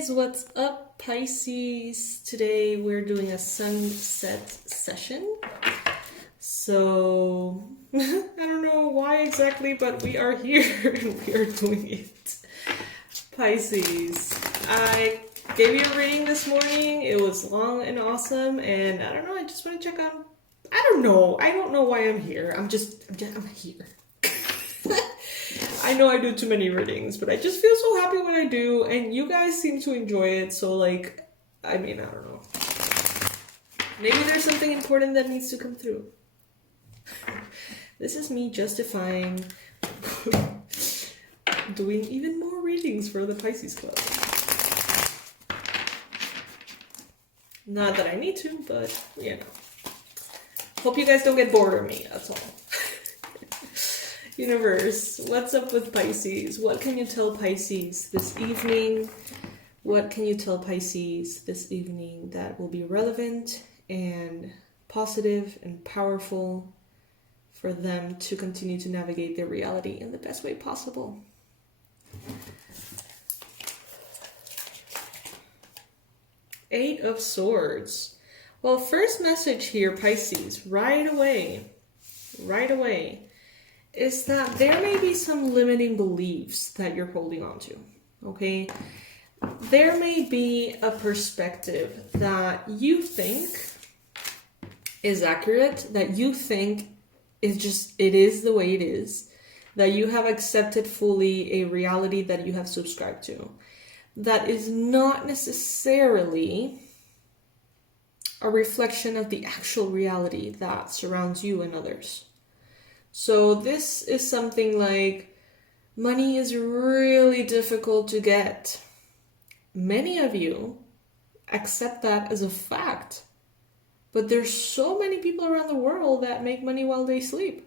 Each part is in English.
guys, what's up, Pisces? Today we're doing a sunset session. So, I don't know why exactly, but we are here and we are doing it. Pisces, I gave you a reading this morning. It was long and awesome, and I don't know, I just want to check on, I don't know why I'm here. I'm here. I know I do too many readings, but I just feel so happy when I do, and you guys seem to enjoy it, so like, I don't know. Maybe there's something important that needs to come through. This is me justifying doing even more readings for the Pisces Club. Not that I need to, but, you know. Hope you guys don't get bored of me, that's all. Universe, what's up with Pisces? What can you tell Pisces this evening? What can you tell Pisces this evening that will be relevant and positive and powerful for them to continue to navigate their reality in the best way possible? Eight of Swords. Well, first message here, Pisces, right away, is that there may be some limiting beliefs that you're holding on to, okay? There may be a perspective that you think is accurate, that you think is it is the way it is, that you have accepted fully a reality that you have subscribed to, that is not necessarily a reflection of the actual reality that surrounds you and others. So this is something like, money is really difficult to get. Many of you accept that as a fact, but there's so many people around the world that make money while they sleep.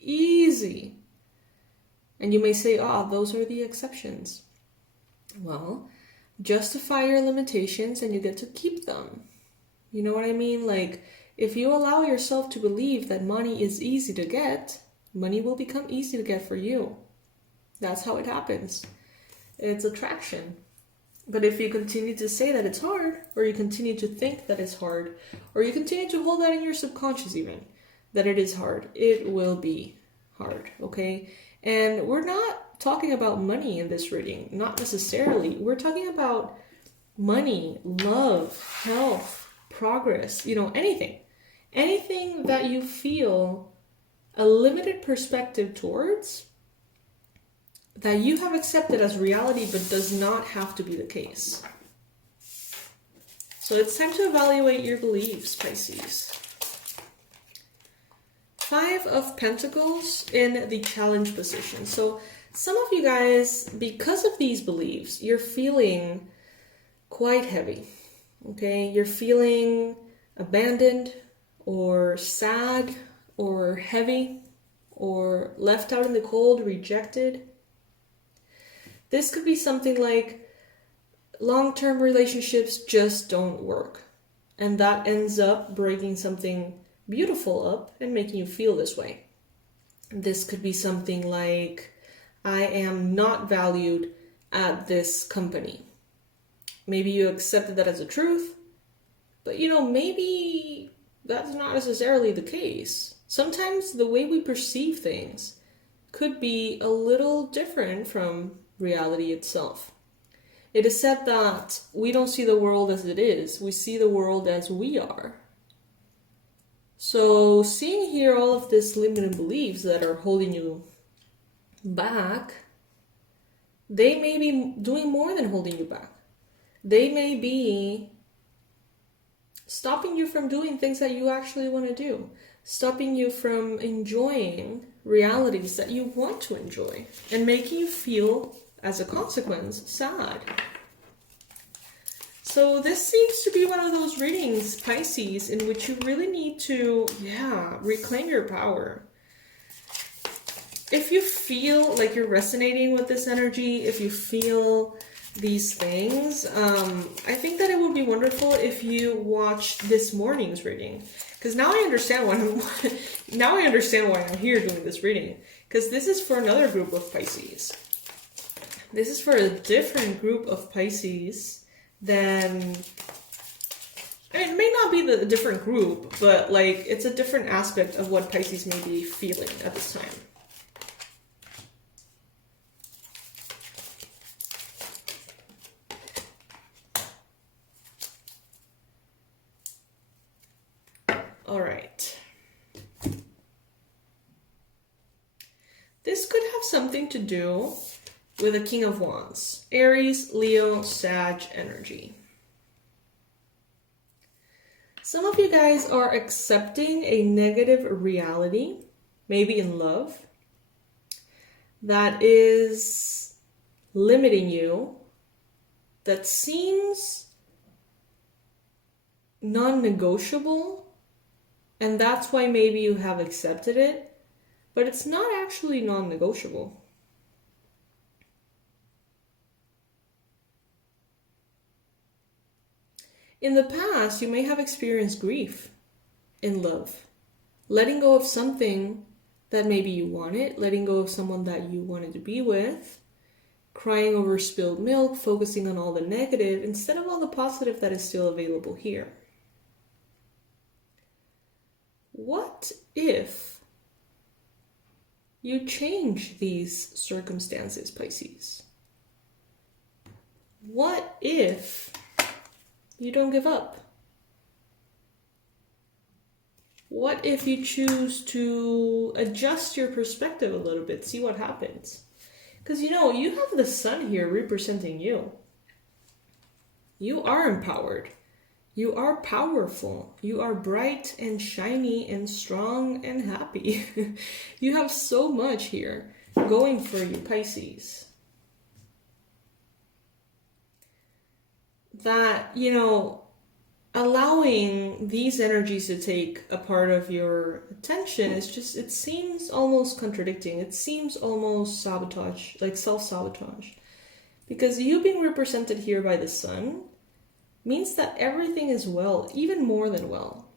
Easy. And you may say, those are the exceptions. Well, justify your limitations and you get to keep them. You know what I mean? Like, if you allow yourself to believe that money is easy to get, money will become easy to get for you. That's how it happens. It's attraction. But if you continue to say that it's hard, or you continue to think that it's hard, or you continue to hold that in your subconscious even, that it is hard, it will be hard, okay? And we're not talking about money in this reading, not necessarily. We're talking about money, love, health, progress, anything. Anything that you feel a limited perspective towards, that you have accepted as reality but does not have to be the case. So it's time to evaluate your beliefs, Pisces. Five of Pentacles in the challenge position. So some of you guys, because of these beliefs, you're feeling quite heavy, okay? You're feeling abandoned, or sad, or heavy, or left out in the cold, rejected. This could be something like long-term relationships just don't work. And that ends up breaking something beautiful up and making you feel this way. This could be something like, I am not valued at this company. Maybe you accepted that as a truth, but maybe that's not necessarily the case. Sometimes the way we perceive things could be a little different from reality itself. It is said that we don't see the world as it is, we see the world as we are. So seeing here all of these limiting beliefs that are holding you back, they may be doing more than holding you back. They may be stopping you from doing things that you actually want to do, stopping you from enjoying realities that you want to enjoy, and making you feel, as a consequence, sad. So this seems to be one of those readings, Pisces, in which you really need to, reclaim your power. If you feel like you're resonating with this energy, if you feel these things, I think that it would be wonderful if you watch this morning's reading, because now I understand why I'm here doing this reading, because this is for another group of Pisces. This is for a different group of Pisces than... I mean, it may not be the different group, but like it's a different aspect of what Pisces may be feeling at this time. All right. This could have something to do with the King of Wands, Aries, Leo, Sag energy. Some of you guys are accepting a negative reality, maybe in love, that is limiting you, that seems non-negotiable, and that's why maybe you have accepted it, but it's not actually non-negotiable. In the past, you may have experienced grief in love, letting go of something that maybe you wanted, letting go of someone that you wanted to be with, crying over spilled milk, focusing on all the negative instead of all the positive that is still available here. What if you change these circumstances, Pisces? What if you don't give up? What if you choose to adjust your perspective a little bit, see what happens? Because you know, you have the sun here representing you. You are empowered. You are powerful. You are bright and shiny and strong and happy. You have so much here going for you, Pisces. That, you know, allowing these energies to take a part of your attention is just, it seems almost contradicting. It seems almost sabotage, like self-sabotage. Because you being represented here by the sun means that everything is well, even more than well.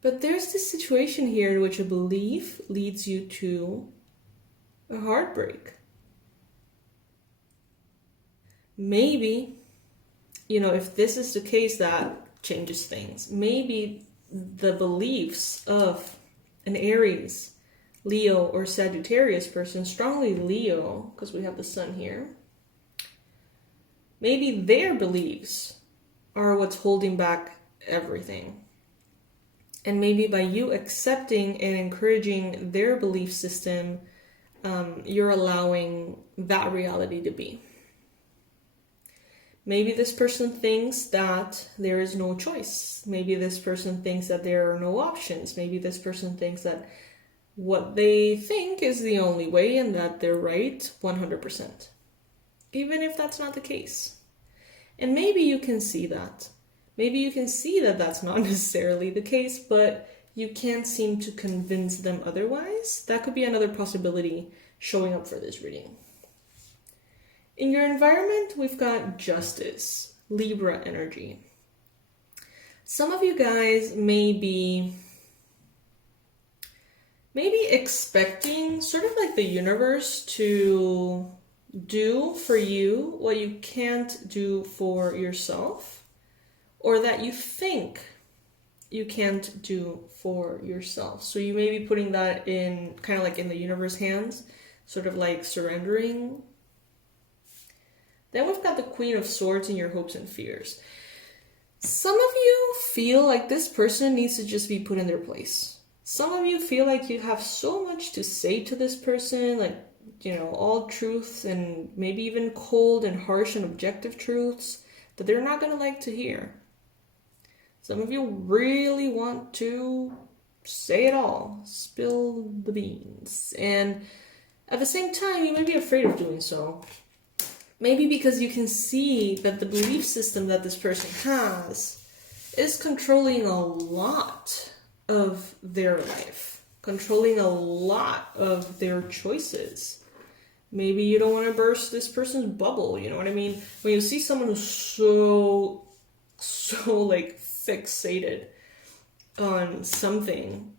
But there's this situation here in which a belief leads you to a heartbreak. Maybe, you know, if this is the case, that changes things. Maybe the beliefs of an Aries, Leo, or Sagittarius person, strongly Leo, because we have the sun here, maybe their beliefs are what's holding back everything. And maybe by you accepting and encouraging their belief system, you're allowing that reality to be. Maybe this person thinks that there is no choice. Maybe this person thinks that there are no options. Maybe this person thinks that what they think is the only way and that they're right 100%. Even if that's not the case. And maybe you can see that. Maybe you can see that that's not necessarily the case, but you can't seem to convince them otherwise. That could be another possibility showing up for this reading. In your environment, we've got Justice, Libra energy. Some of you guys may be expecting sort of like the universe to do for you what you can't do for yourself, or that you think you can't do for yourself. So you may be putting that in kind of like in the universe hands, sort of like surrendering. Then we've got the Queen of Swords in your hopes and fears. Some of you feel like this person needs to just be put in their place. Some of you feel like you have so much to say to this person, like, you know, all truths and maybe even cold and harsh and objective truths that they're not going to like to hear. Some of you really want to say it all, spill the beans. And at the same time, you may be afraid of doing so. Maybe because you can see that the belief system that this person has is controlling a lot of their life, controlling a lot of their choices. Maybe you don't want to burst this person's bubble, you know what I mean? When you see someone who's so like fixated on something,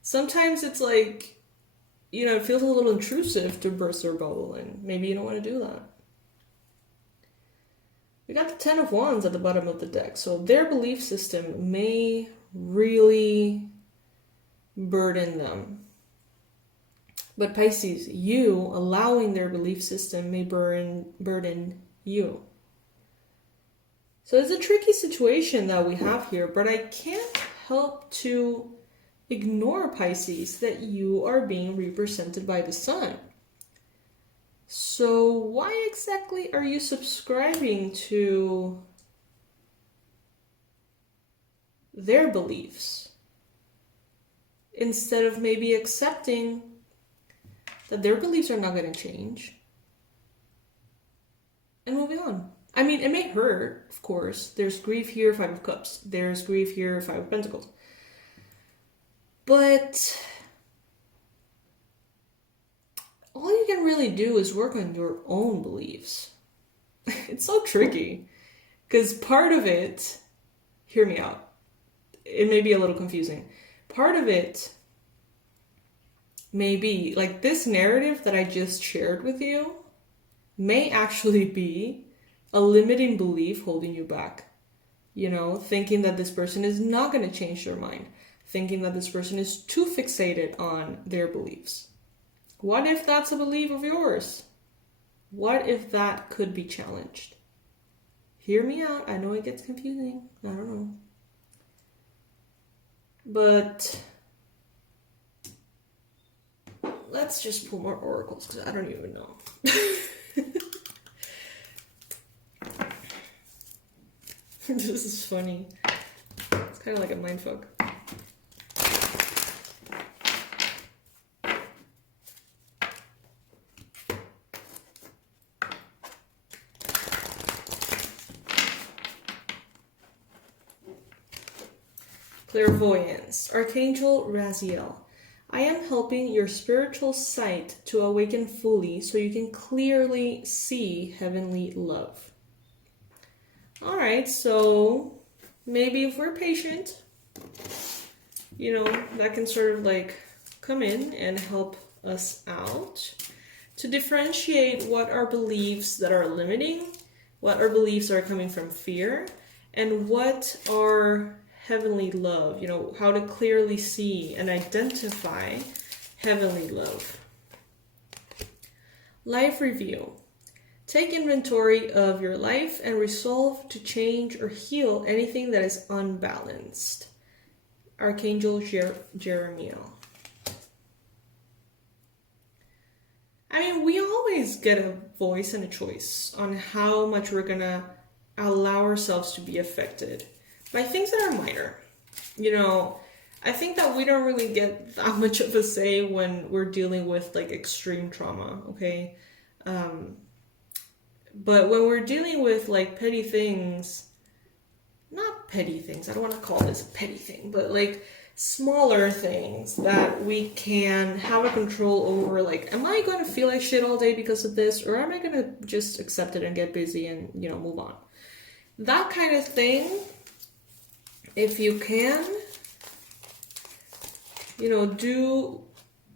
sometimes it's like it feels a little intrusive to burst their bubble, and maybe you don't want to do that. We got the Ten of Wands at the bottom of the deck, so their belief system may really burden them. But Pisces, you allowing their belief system may burden you. So it's a tricky situation that we have here, but I can't help to ignore, Pisces, that you are being represented by the sun. So why exactly are you subscribing to their beliefs instead of maybe accepting that their beliefs are not going to change and moving on? I mean, it may hurt, of course. There's grief here, Five of Cups. There's grief here, Five of Pentacles. But all you can really do is work on your own beliefs. It's so tricky. Because part of it, hear me out, it may be a little confusing. Part of it may be, like this narrative that I just shared with you, may actually be a limiting belief holding you back. Thinking that this person is not going to change their mind. Thinking that this person is too fixated on their beliefs. What if that's a belief of yours? What if that could be challenged? Hear me out. I know it gets confusing. I don't know. But let's just pull more oracles because I don't even know. This is funny. It's kind of like a mindfuck. Clairvoyance. Archangel Raziel. I am helping your spiritual sight to awaken fully so you can clearly see heavenly love. Alright, so maybe if we're patient, that can sort of like come in and help us out to differentiate what are beliefs that are limiting, what are beliefs that are coming from fear, and what are heavenly love, how to clearly see and identify heavenly love. Life review. Take inventory of your life and resolve to change or heal anything that is unbalanced. Archangel Jeremiel. I mean, we always get a voice and a choice on how much we're gonna allow ourselves to be affected by things that are minor. I think that we don't really get that much of a say when we're dealing with like extreme trauma, okay? But when we're dealing with like petty things, not petty things, I don't want to call this a petty thing, but like smaller things that we can have a control over, like, am I going to feel like shit all day because of this, or am I going to just accept it and get busy and, move on? That kind of thing, if you can, do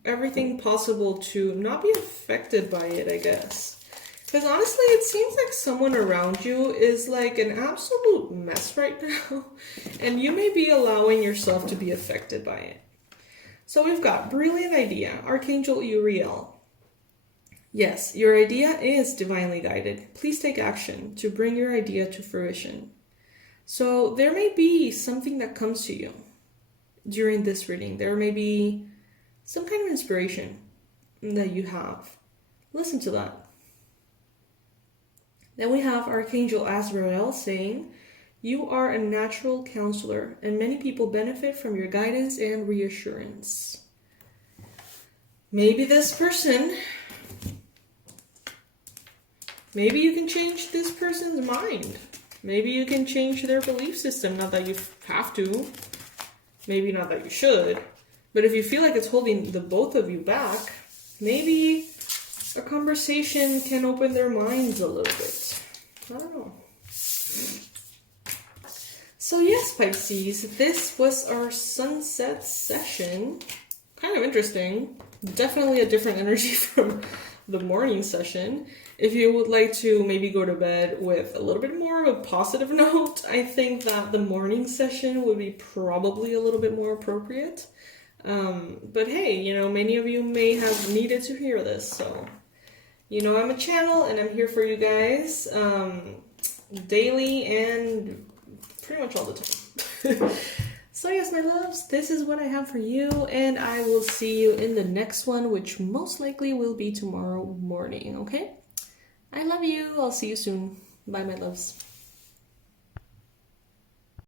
everything possible to not be affected by it, I guess. Because honestly, it seems like someone around you is like an absolute mess right now, and you may be allowing yourself to be affected by it. So we've got brilliant idea, Archangel Uriel. Yes, your idea is divinely guided. Please take action to bring your idea to fruition. So there may be something that comes to you during this reading. There may be some kind of inspiration that you have. Listen to that. Then we have Archangel Azrael saying, you are a natural counselor and many people benefit from your guidance and reassurance. Maybe this person, maybe you can change this person's mind. Maybe you can change their belief system. Not that you have to. Maybe not that you should. But if you feel like it's holding the both of you back, maybe a conversation can open their minds a little bit. I don't know. So yes, Pisces, this was our sunset session. kind of interesting. Definitely a different energy from the morning session. If you would like to maybe go to bed with a little bit more of a positive note, I think that the morning session would be probably a little bit more appropriate. But hey, you know, many of you may have needed to hear this, so you know I'm a channel and I'm here for you guys daily and pretty much all the time. So yes, my loves, this is what I have for you, and I will see you in the next one, which most likely will be tomorrow morning, okay? I love you. I'll see you soon. Bye, my loves.